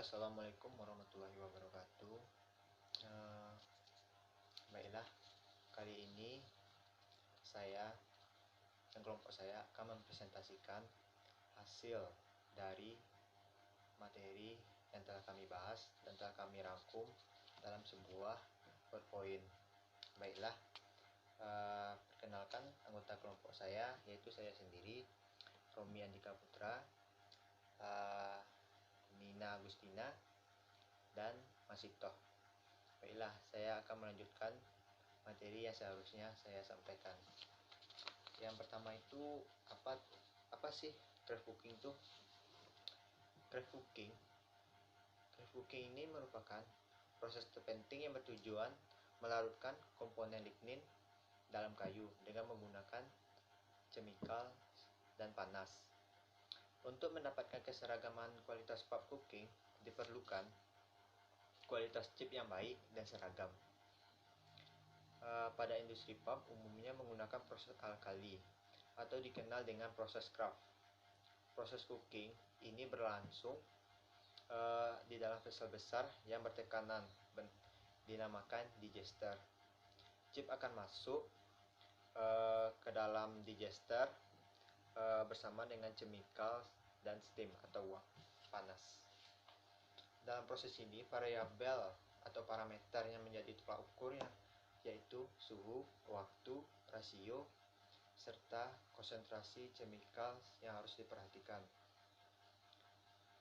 Assalamualaikum warahmatullahi wabarakatuh. Eh, Baiklah, kali ini saya dan kelompok saya akan mempresentasikan hasil dari materi yang telah kami bahas dan telah kami rangkum dalam sebuah PowerPoint. Baiklah, perkenalkan anggota kelompok saya, yaitu saya sendiri, Romi Andika Putra, Nina Agustina, dan Masito. Baiklah, saya akan melanjutkan materi yang seharusnya saya sampaikan. Yang pertama itu apa sih craft cooking itu? Craft cooking ini merupakan proses terpenting yang bertujuan melarutkan komponen lignin dalam kayu dengan menggunakan chemical dan panas. Untuk mendapatkan keseragaman kualitas pulp cooking diperlukan kualitas chip yang baik dan seragam. Pada industri pulp umumnya menggunakan proses alkali atau dikenal dengan proses craft. Proses cooking ini berlangsung di dalam vessel besar yang bertekanan dinamakan digester. Chip akan masuk ke dalam digester bersama dengan chemical dan steam atau uap panas. Dalam proses ini variabel atau parameter yang menjadi tolak ukurnya yaitu suhu, waktu, rasio, serta konsentrasi chemicals yang harus diperhatikan.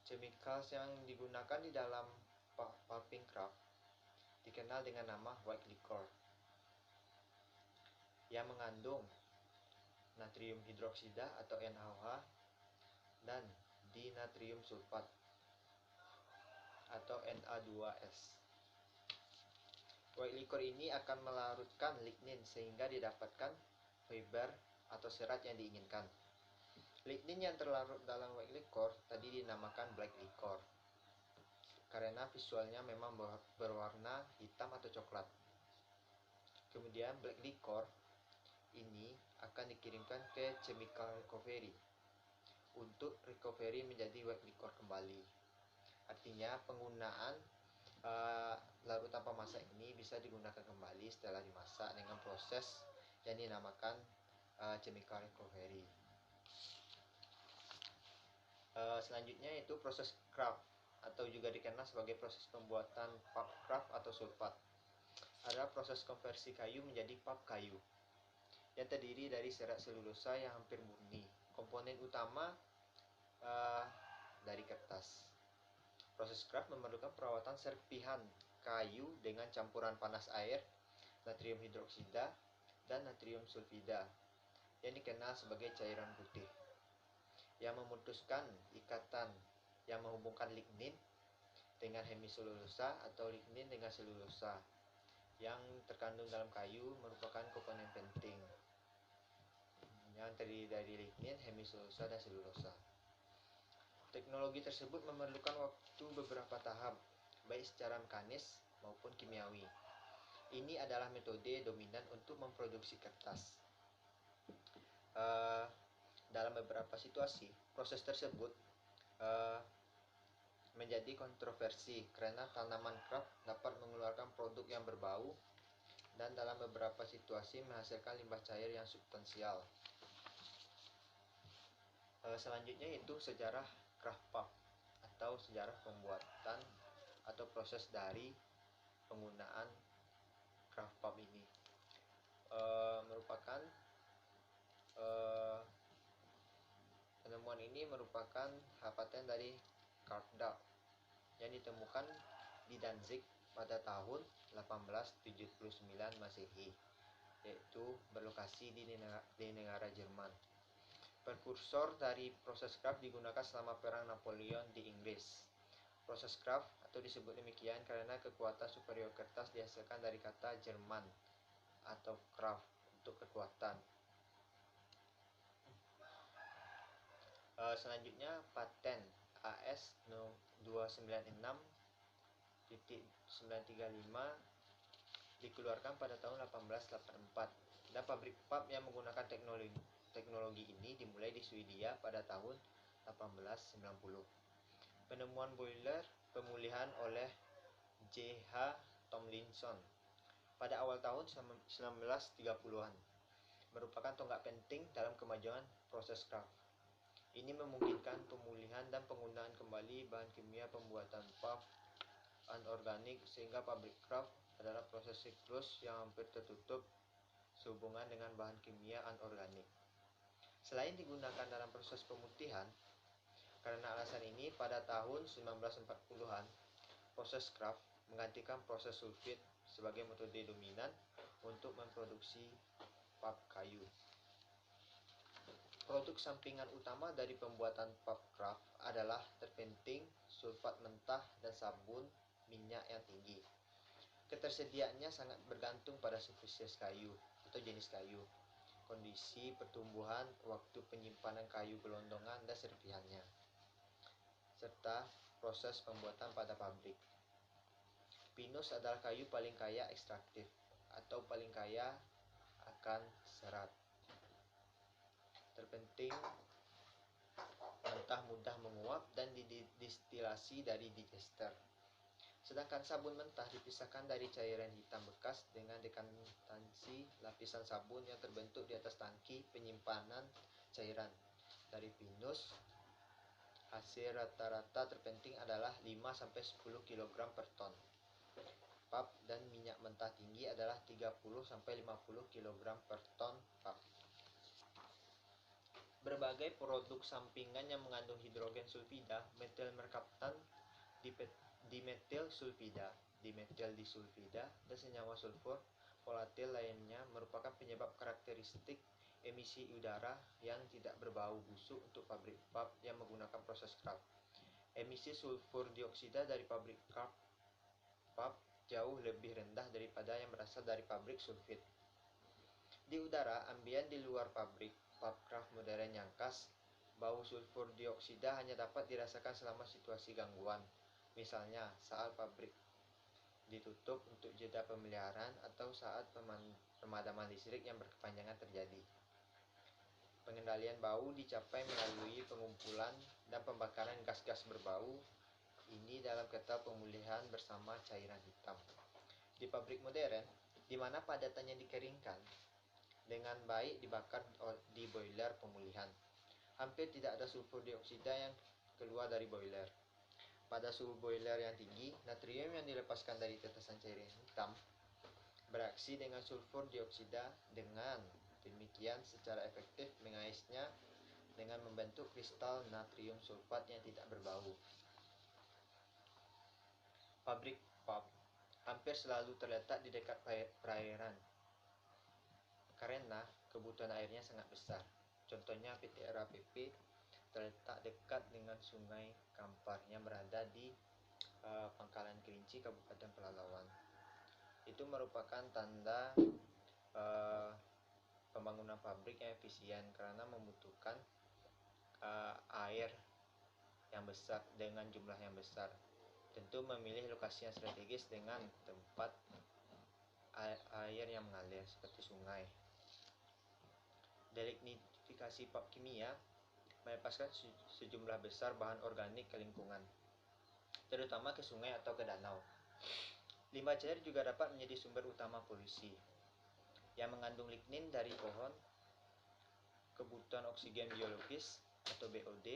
Chemicals yang digunakan di dalam pulping craft dikenal dengan nama white liquor yang mengandung natrium hidroksida atau NaOH dan dinatrium sulfat atau Na2S. White liquor ini akan melarutkan lignin sehingga didapatkan fiber atau serat yang diinginkan. Lignin yang terlarut dalam white liquor tadi dinamakan black liquor karena visualnya memang berwarna hitam atau coklat. Kemudian black liquor ini akan dikirimkan ke chemical recovery untuk recovery menjadi white liquor kembali. Artinya penggunaan larutan pemasak ini bisa digunakan kembali setelah dimasak dengan proses yang dinamakan chemical recovery. Selanjutnya itu proses craft atau juga dikenal sebagai proses pembuatan pulp craft atau sulfat. Adalah proses konversi kayu menjadi pulp kayu yang terdiri dari serat selulosa yang hampir murni, komponen utama dari kertas. Proses craft memerlukan perawatan serpihan kayu dengan campuran panas air, natrium hidroksida, dan natrium sulfida yang dikenal sebagai cairan putih yang memutuskan ikatan yang menghubungkan lignin dengan hemiselulosa atau lignin dengan selulosa yang terkandung dalam kayu merupakan komponen penting yang terdiri dari lignin, hemiselulosa, dan selulosa. Teknologi tersebut memerlukan waktu beberapa tahap, baik secara mekanis maupun kimiawi. Ini adalah metode dominan untuk memproduksi kertas. Dalam beberapa situasi, proses tersebut menjadi kontroversi karena tanaman craft dapat mengeluarkan produk yang berbau dan dalam beberapa situasi menghasilkan limbah cair yang substansial. Selanjutnya itu sejarah craft pulp atau sejarah pembuatan atau proses dari penggunaan craft pulp ini merupakan penemuan ini merupakan paten dari Karl Dall yang ditemukan di Danzig pada tahun 1879 Masehi, yaitu berlokasi di negara Jerman. Prekursor dari proses craft digunakan selama Perang Napoleon di Inggris. Proses craft atau disebut demikian karena kekuatan superior kertas dihasilkan dari kata Jerman atau craft untuk kekuatan. Selanjutnya paten AS 296.935 dikeluarkan pada tahun 1884 dan pabrik pulp yang menggunakan teknologi ini dimulai di Swedia pada tahun 1890. Penemuan boiler pemulihan oleh J.H. Tomlinson pada awal tahun 1930-an merupakan tonggak penting dalam kemajuan proses kraft. Ini memungkinkan pemulihan dan penggunaan kembali bahan kimia pembuatan pulp anorganik sehingga pabrik kraft adalah proses siklus yang hampir tertutup sehubungan dengan bahan kimia anorganik. Selain digunakan dalam proses pemutihan, karena alasan ini pada tahun 1940-an, proses kraft menggantikan proses sulfit sebagai metode dominan untuk memproduksi pulp kayu. Produk sampingan utama dari pembuatan pulp kraft adalah terpenting sulfat mentah dan sabun minyak yang tinggi. Ketersediaannya sangat bergantung pada spesies kayu atau jenis kayu, kondisi pertumbuhan, waktu penyimpanan kayu gelondongan dan serpihannya, serta proses pembuatan pada pabrik. Pinus adalah kayu paling kaya ekstraktif atau paling kaya akan serat. Terpenting mentah mudah menguap dan didistilasi dari digester. Sedangkan sabun mentah dipisahkan dari cairan hitam bekas dengan dekantansi lapisan sabun yang terbentuk di atas tangki penyimpanan cairan. Dari pinus, hasil rata-rata terpenting adalah 5-10 kg per ton. Pulp dan minyak mentah tinggi adalah 30-50 kg per ton pulp. Berbagai produk sampingan yang mengandung hidrogen sulfida, metil merkaptan, dimetil sulfida, dimetil disulfida, dan senyawa sulfur volatil lainnya merupakan penyebab karakteristik emisi udara yang tidak berbau busuk untuk pabrik pulp yang menggunakan proses kraft. Emisi sulfur dioksida dari pabrik pulp jauh lebih rendah daripada yang berasal dari pabrik sulfit. Di udara ambien di luar pabrik pulp kraft modern yang khas, bau sulfur dioksida hanya dapat dirasakan selama situasi gangguan, misalnya saat pabrik ditutup untuk jeda pemeliharaan atau saat pemadaman listrik yang berkepanjangan terjadi. Pengendalian bau dicapai melalui pengumpulan dan pembakaran gas-gas berbau ini dalam ketel pemulihan bersama cairan hitam. Di pabrik modern, di mana padatannya dikeringkan, dengan baik dibakar di boiler pemulihan, hampir tidak ada sulfur dioksida yang keluar dari boiler. Pada suhu boiler yang tinggi, natrium yang dilepaskan dari tetesan cairan hitam bereaksi dengan sulfur dioksida dengan demikian secara efektif mengaisnya dengan membentuk kristal natrium sulfat yang tidak berbau. Pabrik pulp hampir selalu terletak di dekat perairan karena kebutuhan airnya sangat besar. Contohnya PT RAPP terletak dekat dengan Sungai Kampar yang berada di Pangkalan Kerinci, Kabupaten Pelalawan. Itu merupakan tanda pembangunan pabrik yang efisien karena membutuhkan air yang besar dengan jumlah yang besar. Tentu memilih lokasi yang strategis dengan tempat air yang mengalir seperti sungai. Delignifikasi pulp kimia melepaskan sejumlah besar bahan organik ke lingkungan, terutama ke sungai atau ke danau. Limbah cair juga dapat menjadi sumber utama polusi, yang mengandung lignin dari pohon, kebutuhan oksigen biologis atau BOD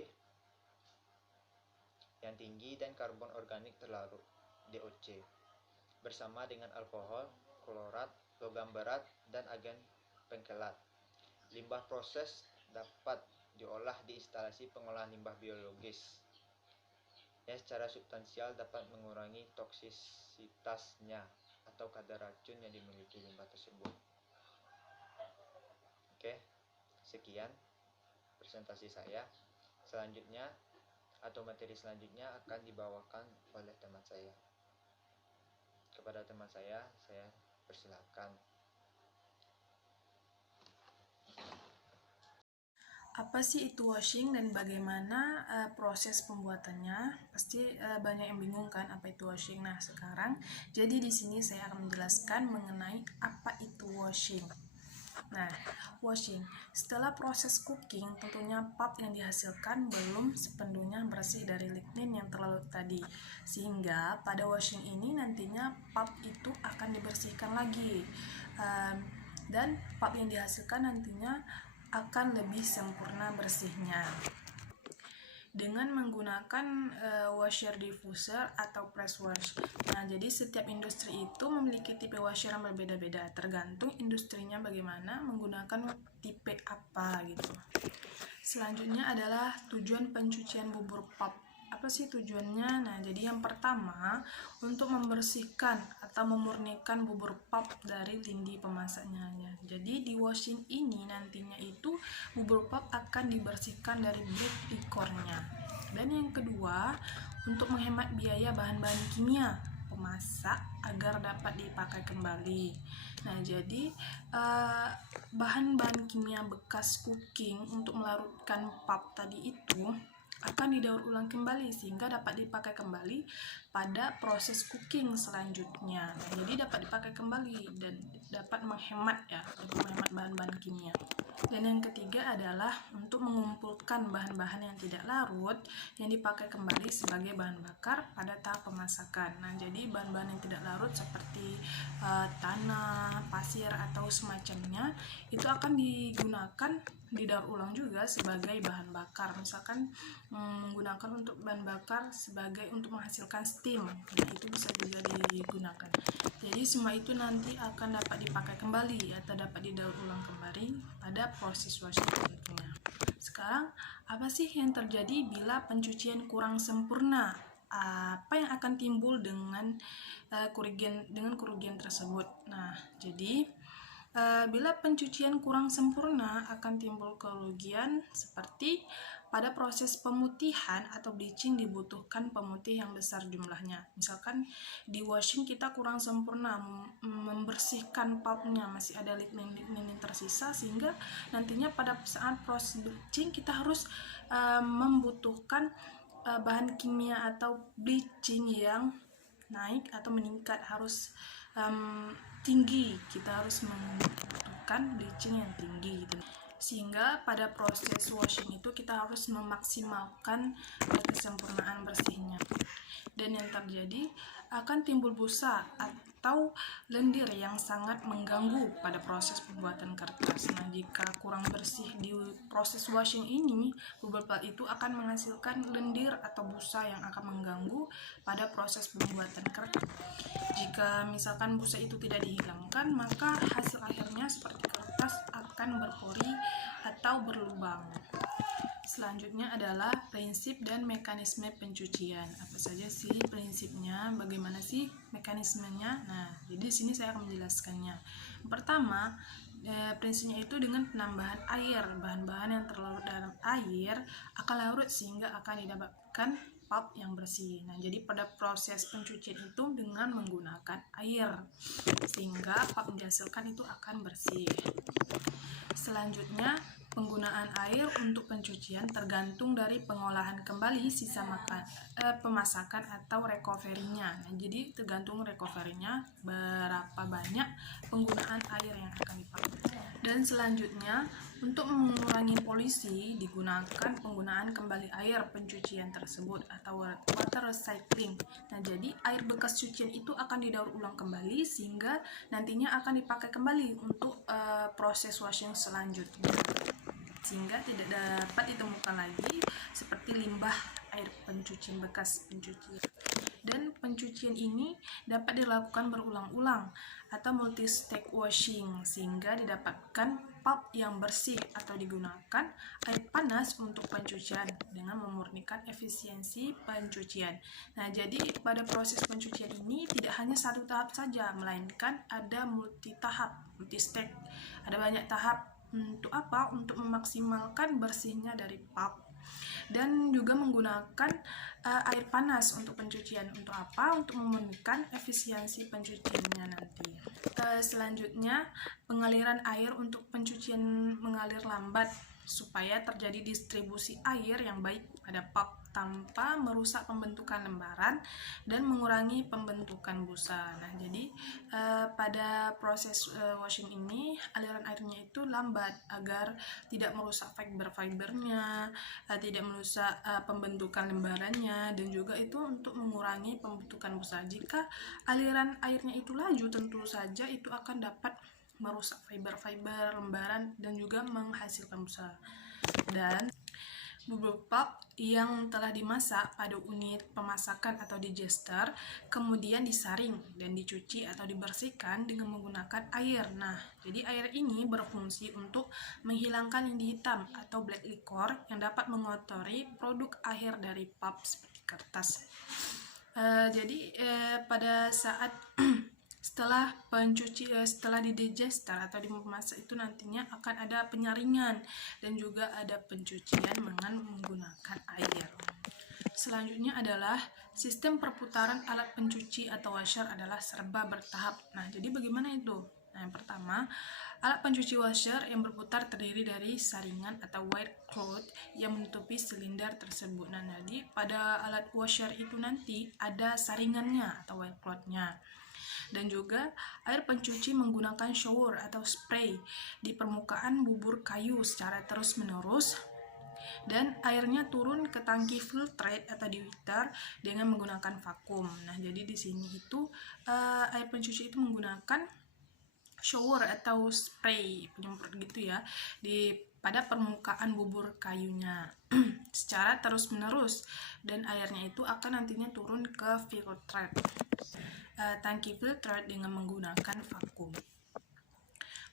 yang tinggi, dan karbon organik terlarut DOC, bersama dengan alkohol, klorat, logam berat, dan agen pengkelat. Limbah proses dapat diolah di instalasi pengolahan limbah biologis yang secara substansial dapat mengurangi toksisitasnya atau kadar racun yang dimiliki limbah tersebut. Oke, sekian presentasi saya. Selanjutnya atau materi selanjutnya akan dibawakan oleh teman saya. Kepada teman saya persilakan. Apa sih itu washing dan bagaimana proses pembuatannya? Pasti banyak yang bingung kan apa itu washing. Nah, sekarang jadi di sini saya akan menjelaskan mengenai apa itu washing. Nah, washing. Setelah proses cooking, tentunya pulp yang dihasilkan belum sepenuhnya bersih dari lignin yang terlalu tadi. Sehingga pada washing ini nantinya pulp itu akan dibersihkan lagi. Dan pulp yang dihasilkan nantinya akan lebih sempurna bersihnya dengan menggunakan washer diffuser atau press wash. Nah, jadi setiap industri itu memiliki tipe washer yang berbeda-beda, tergantung industrinya bagaimana, menggunakan tipe apa gitu. Selanjutnya adalah tujuan pencucian bubur pulp. Apa sih tujuannya? Nah, jadi yang pertama untuk membersihkan atau memurnikan bubur pulp dari lindi pemasaknya. Jadi di washing ini nantinya itu bubur pulp akan dibersihkan dari black liquornya. Dan yang kedua untuk menghemat biaya bahan-bahan kimia pemasak agar dapat dipakai kembali. Nah, jadi bahan-bahan kimia bekas cooking untuk melarutkan pulp tadi itu akan didaur ulang kembali sehingga dapat dipakai kembali pada proses cooking selanjutnya. Nah, jadi dapat dipakai kembali dan dapat menghemat bahan-bahan kimia. Dan yang ketiga adalah untuk mengumpulkan bahan-bahan yang tidak larut yang dipakai kembali sebagai bahan bakar pada tahap pemasakan. Nah, jadi bahan-bahan yang tidak larut seperti tanah, pasir atau semacamnya itu akan digunakan didaur ulang juga sebagai bahan bakar. Misalkan menggunakan untuk bahan bakar sebagai untuk menghasilkan steam, nah, itu bisa juga digunakan. Jadi semua itu nanti akan dapat dipakai kembali atau dapat didaur ulang kembali pada proses washing tentunya. Sekarang apa sih yang terjadi bila pencucian kurang sempurna? Apa yang akan timbul dengan kerugian tersebut? Nah, jadi bila pencucian kurang sempurna akan timbul kerugian seperti pada proses pemutihan atau bleaching dibutuhkan pemutih yang besar jumlahnya. Misalkan di washing kita kurang sempurna membersihkan pulpnya, masih ada lignin yang tersisa sehingga nantinya pada saat proses bleaching kita harus membutuhkan bahan kimia atau bleaching yang naik atau meningkat, harus tinggi. Kita harus membutuhkan bleaching yang tinggi gitu. Sehingga pada proses washing itu kita harus memaksimalkan kesempurnaan bersihnya. Dan yang terjadi akan timbul busa atau lendir yang sangat mengganggu pada proses pembuatan kertas. Nah, jika kurang bersih di proses washing ini, bubur pulp itu akan menghasilkan lendir atau busa yang akan mengganggu pada proses pembuatan kertas. Jika misalkan busa itu tidak dihilangkan, maka hasil akhirnya seperti kertas akan berpori atau berlubang. Selanjutnya adalah prinsip dan mekanisme pencucian. Apa saja sih prinsipnya? Bagaimana sih mekanismenya? Nah, jadi di sini saya akan menjelaskannya. Pertama, prinsipnya itu dengan penambahan air. Bahan-bahan yang terlarut dalam air akan larut sehingga akan didapatkan pulp yang bersih. Nah, jadi pada proses pencucian itu dengan menggunakan air sehingga pulp yang dihasilkan itu akan bersih. Selanjutnya, penggunaan air untuk pencucian tergantung dari pengolahan kembali sisa pemasakan atau recovery-nya. Nah, jadi tergantung recovery-nya berapa banyak penggunaan air yang akan dipakai. Dan selanjutnya, untuk mengurangi polusi digunakan penggunaan kembali air pencucian tersebut atau water recycling. Nah, jadi air bekas cucian itu akan didaur ulang kembali sehingga nantinya akan dipakai kembali untuk proses washing selanjutnya, sehingga tidak dapat ditemukan lagi seperti limbah air pencucian bekas pencucian. Dan pencucian ini dapat dilakukan berulang-ulang atau multi-step washing sehingga didapatkan pulp yang bersih, atau digunakan air panas untuk pencucian dengan memurnikan efisiensi pencucian. Nah, jadi pada proses pencucian ini tidak hanya satu tahap saja, melainkan ada multi-step. Ada banyak tahap. Untuk apa? Untuk memaksimalkan bersihnya dari pulp. Dan juga menggunakan air panas untuk pencucian. Untuk apa? Untuk memurnikan efisiensi pencuciannya nanti. Selanjutnya, pengaliran air untuk pencucian mengalir lambat. supaya terjadi distribusi air yang baik pada pulp tanpa merusak pembentukan lembaran dan mengurangi pembentukan busa. Nah, jadi pada proses washing ini aliran airnya itu lambat agar tidak merusak fibernya, tidak merusak pembentukan lembarannya, dan juga itu untuk mengurangi pembentukan busa. Jika aliran airnya itu laju, tentu saja itu akan dapat merusak fiber lembaran dan juga menghasilkan busa. Dan bubur pulp yang telah dimasak pada unit pemasakan atau digester kemudian disaring dan dicuci atau dibersihkan dengan menggunakan air. Nah, jadi air ini berfungsi untuk menghilangkan lindi hitam atau black liquor yang dapat mengotori produk akhir dari pulp seperti kertas. Pada saat setelah didigester atau dimasak itu nantinya akan ada penyaringan dan juga ada pencucian dengan menggunakan air. Selanjutnya adalah sistem perputaran alat pencuci atau washer adalah serba bertahap. Nah, jadi bagaimana itu? Nah, yang pertama, alat pencuci washer yang berputar terdiri dari saringan atau wire cloth yang menutupi silinder tersebut. Nah, jadi pada alat washer itu nanti ada saringannya atau wire cloth-nya. Dan juga air pencuci menggunakan shower atau spray di permukaan bubur kayu secara terus-menerus, dan airnya turun ke tangki filtrate atau diwiter dengan menggunakan vakum. Nah, jadi di sini itu air pencuci itu menggunakan shower atau spray penyemprot gitu ya pada permukaan bubur kayunya secara terus-menerus, dan airnya itu akan nantinya turun ke filtrate tangki filtrate dengan menggunakan vakum.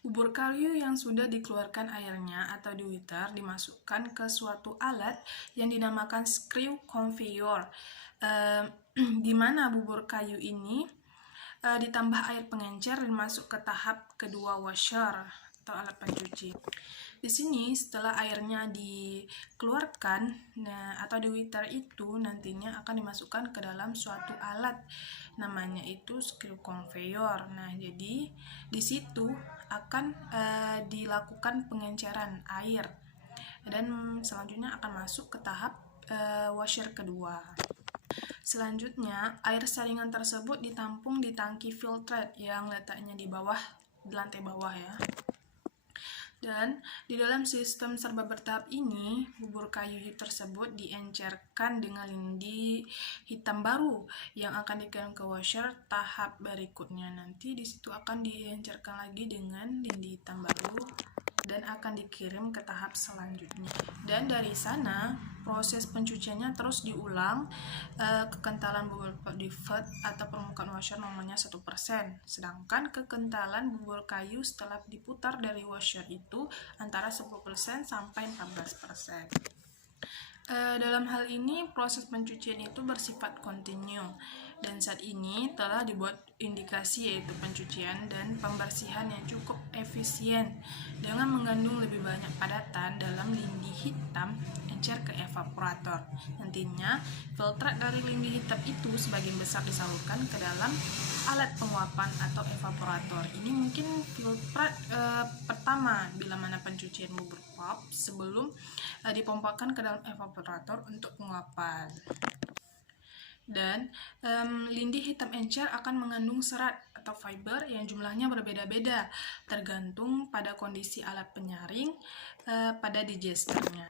Bubur kayu yang sudah dikeluarkan airnya atau diwiter dimasukkan ke suatu alat yang dinamakan screw conveyor, di mana bubur kayu ini ditambah air pengencer dan masuk ke tahap kedua washer atau alat pencuci. Di sini setelah airnya dikeluarkan atau diwiter itu nantinya akan dimasukkan ke dalam suatu alat, namanya itu screw conveyor. Nah, jadi di situ akan dilakukan pengenceran air dan selanjutnya akan masuk ke tahap washer kedua. Selanjutnya, air saringan tersebut ditampung di tangki filtrate yang letaknya di lantai bawah ya. Dan di dalam sistem serba bertahap ini, bubur kayu tersebut diencerkan dengan lindi hitam baru yang akan dikirim ke washer tahap berikutnya. Nanti di situ akan diencerkan lagi dengan lindi hitam baru dan akan dikirim ke tahap selanjutnya. Dan dari sana proses pencuciannya terus diulang. Kekentalan bubur di vat atau permukaan washer normalnya 1%, sedangkan kekentalan bubur kayu setelah diputar dari washer itu antara 10% sampai 14%. Dalam hal ini proses pencucian itu bersifat kontinu, dan saat ini telah dibuat indikasi yaitu pencucian dan pembersihan yang cukup efisien dengan mengandung lebih banyak padatan dalam lindi hitam encer ke evaporator. Nantinya filtrat dari lindi hitam itu sebagian besar disalurkan ke dalam alat penguapan atau evaporator. Ini mungkin filtrat pertama bila mana pencucian bubur pulp sebelum dipompakan ke dalam evaporator untuk penguapan. Dan lindi hitam encer akan mengandung serat atau fiber yang jumlahnya berbeda-beda tergantung pada kondisi alat penyaring pada digesternya.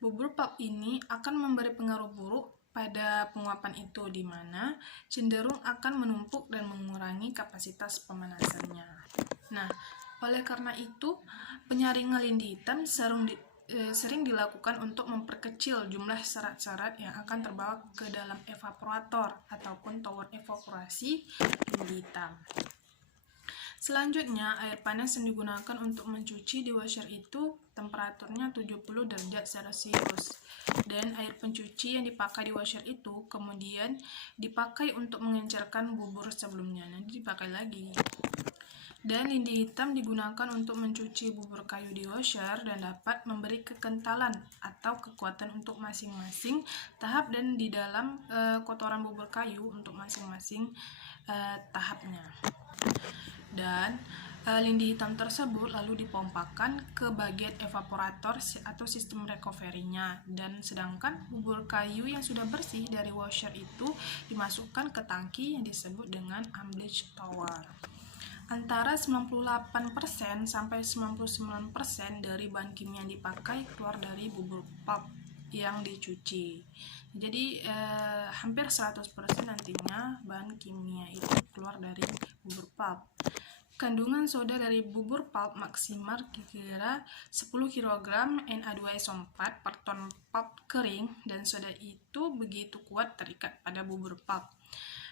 Bubur pulp ini akan memberi pengaruh buruk pada penguapan itu, di mana cenderung akan menumpuk dan mengurangi kapasitas pemanasannya. Nah, oleh karena itu penyaringan lindi hitam sering dilakukan untuk memperkecil jumlah serat-serat yang akan terbawa ke dalam evaporator ataupun tower evaporasi lindi hitam. Selanjutnya, air panas yang digunakan untuk mencuci di washer itu temperaturnya 70 derajat Celcius. Dan air pencuci yang dipakai di washer itu kemudian dipakai untuk mengencerkan bubur sebelumnya. Nanti dipakai lagi. Dan lindi hitam digunakan untuk mencuci bubur kayu di washer dan dapat memberi kekentalan atau kekuatan untuk masing-masing tahap dan di dalam kotoran bubur kayu untuk masing-masing tahapnya. Dan Lindi hitam tersebut lalu dipompakan ke bagian evaporator atau sistem recovery-nya, dan sedangkan bubur kayu yang sudah bersih dari washer itu dimasukkan ke tangki yang disebut dengan unbleached tower. Antara 98% sampai 99% dari bahan kimia yang dipakai keluar dari bubur pulp yang dicuci. Jadi hampir 100% nantinya bahan kimia itu keluar dari bubur pulp. Kandungan soda dari bubur pulp maksimal kira-kira 10 kg Na2SO4 per ton pulp kering, dan soda itu begitu kuat terikat pada bubur pulp.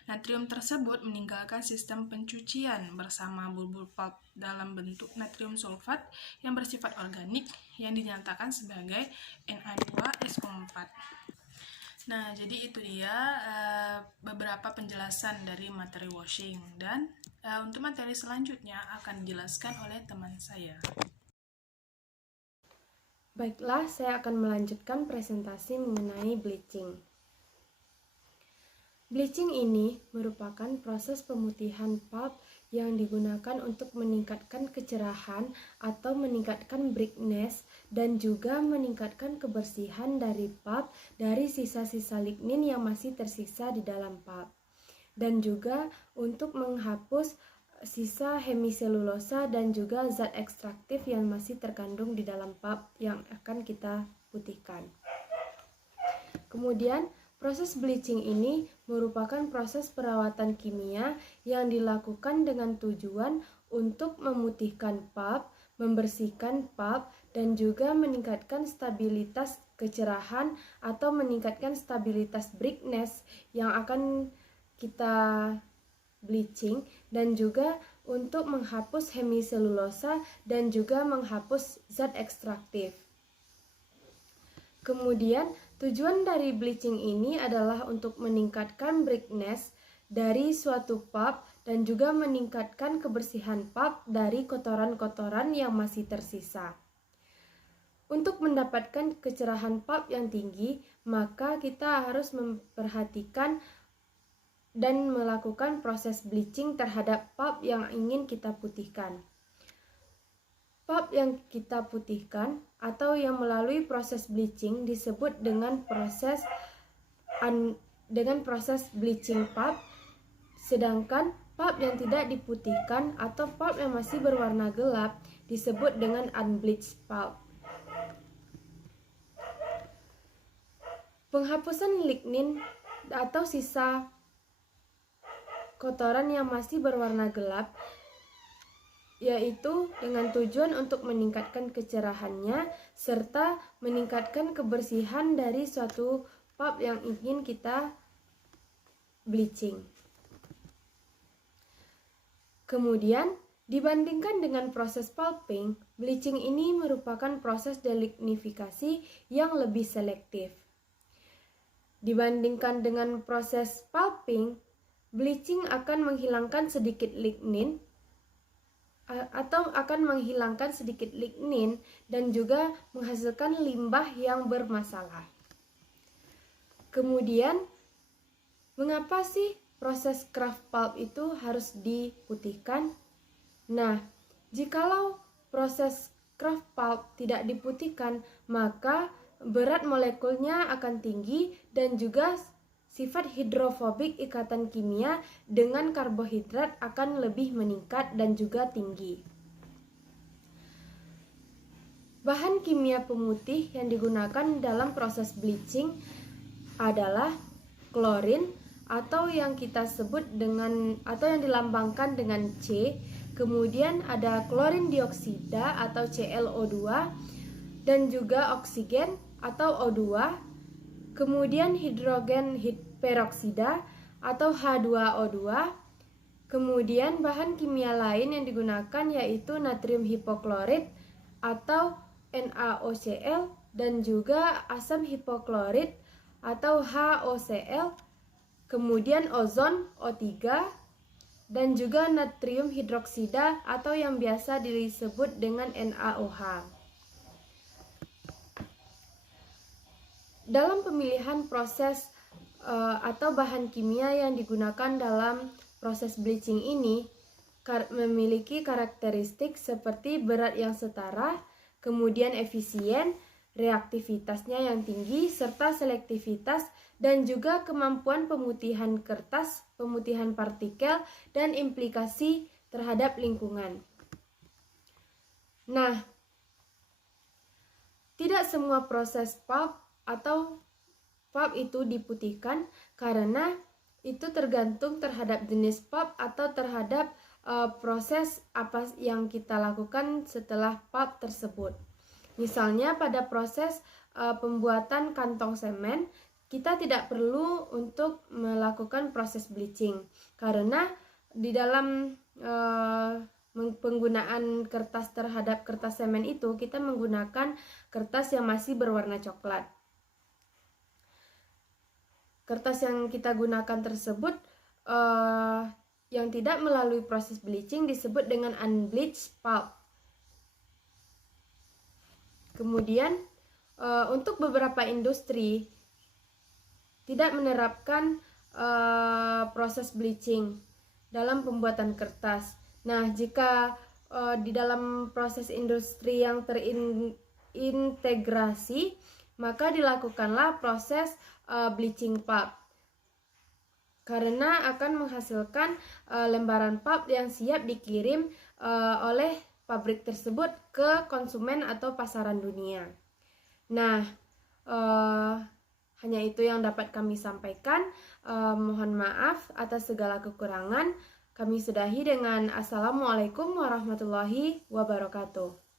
Natrium tersebut meninggalkan sistem pencucian bersama bubur pulp dalam bentuk natrium sulfat yang bersifat organik yang dinyatakan sebagai Na2SO4. Nah, jadi itu dia beberapa penjelasan dari materi washing, dan untuk materi selanjutnya akan dijelaskan oleh teman saya. Baiklah, saya akan melanjutkan presentasi mengenai bleaching. Bleaching ini merupakan proses pemutihan pulp yang digunakan untuk meningkatkan kecerahan atau meningkatkan brightness dan juga meningkatkan kebersihan dari pulp dari sisa-sisa lignin yang masih tersisa di dalam pulp, dan juga untuk menghapus sisa hemiselulosa dan juga zat ekstraktif yang masih terkandung di dalam pulp yang akan kita putihkan. Kemudian, proses bleaching ini merupakan proses perawatan kimia yang dilakukan dengan tujuan untuk memutihkan pulp, membersihkan pulp, dan juga meningkatkan stabilitas kecerahan atau meningkatkan stabilitas brightness yang akan kita bleaching, dan juga untuk menghapus hemiselulosa dan juga menghapus zat ekstraktif. Kemudian, tujuan dari bleaching ini adalah untuk meningkatkan brightness dari suatu pulp dan juga meningkatkan kebersihan pulp dari kotoran-kotoran yang masih tersisa. Untuk mendapatkan kecerahan pulp yang tinggi, maka kita harus memperhatikan dan melakukan proses bleaching terhadap pulp yang ingin kita putihkan. Pulp yang kita putihkan atau yang melalui proses bleaching disebut dengan proses bleaching pulp, sedangkan pulp yang tidak diputihkan atau pulp yang masih berwarna gelap disebut dengan unbleached pulp. Penghapusan lignin atau sisa kotoran yang masih berwarna gelap yaitu dengan tujuan untuk meningkatkan kecerahannya serta meningkatkan kebersihan dari suatu pulp yang ingin kita bleaching. Kemudian, dibandingkan dengan proses pulping, bleaching ini merupakan proses delignifikasi yang lebih selektif. Dibandingkan dengan proses pulping, bleaching akan menghilangkan sedikit lignin dan juga menghasilkan limbah yang bermasalah. Kemudian, mengapa sih proses craft pulp itu harus diputihkan? Nah, jikalau proses craft pulp tidak diputihkan, maka berat molekulnya akan tinggi dan juga sifat hidrofobik ikatan kimia dengan karbohidrat akan lebih meningkat dan juga tinggi. Bahan kimia pemutih yang digunakan dalam proses bleaching adalah klorin atau yang kita sebut dengan atau yang dilambangkan dengan C, kemudian ada klorin dioksida atau ClO2 dan juga oksigen atau O2, kemudian hidrogen peroksida atau H2O2. Kemudian bahan kimia lain yang digunakan yaitu natrium hipoklorit atau NaOCl dan juga asam hipoklorit atau HOCl, kemudian ozon O3 dan juga natrium hidroksida atau yang biasa disebut dengan NaOH. Dalam pemilihan proses atau bahan kimia yang digunakan dalam proses bleaching ini, memiliki karakteristik seperti berat yang setara, kemudian efisien, reaktivitasnya yang tinggi, serta selektivitas, dan juga kemampuan pemutihan kertas, pemutihan partikel, dan implikasi terhadap lingkungan. Nah, tidak semua proses pulp atau pulp itu diputihkan karena itu tergantung terhadap jenis pulp atau terhadap proses apa yang kita lakukan setelah pulp tersebut. Misalnya pada proses pembuatan kantong semen, kita tidak perlu untuk melakukan proses bleaching karena di dalam penggunaan kertas terhadap kertas semen itu kita menggunakan kertas yang masih berwarna coklat. Kertas yang kita gunakan tersebut yang tidak melalui proses bleaching disebut dengan unbleached pulp. Kemudian untuk beberapa industri tidak menerapkan proses bleaching dalam pembuatan kertas. Nah, jika di dalam proses industri yang terintegrasi, maka dilakukanlah proses bleaching pulp karena akan menghasilkan lembaran pulp yang siap dikirim oleh pabrik tersebut ke konsumen atau pasaran dunia. Nah, hanya itu yang dapat kami sampaikan. Mohon maaf atas segala kekurangan. Kami sudahi dengan Assalamualaikum warahmatullahi wabarakatuh.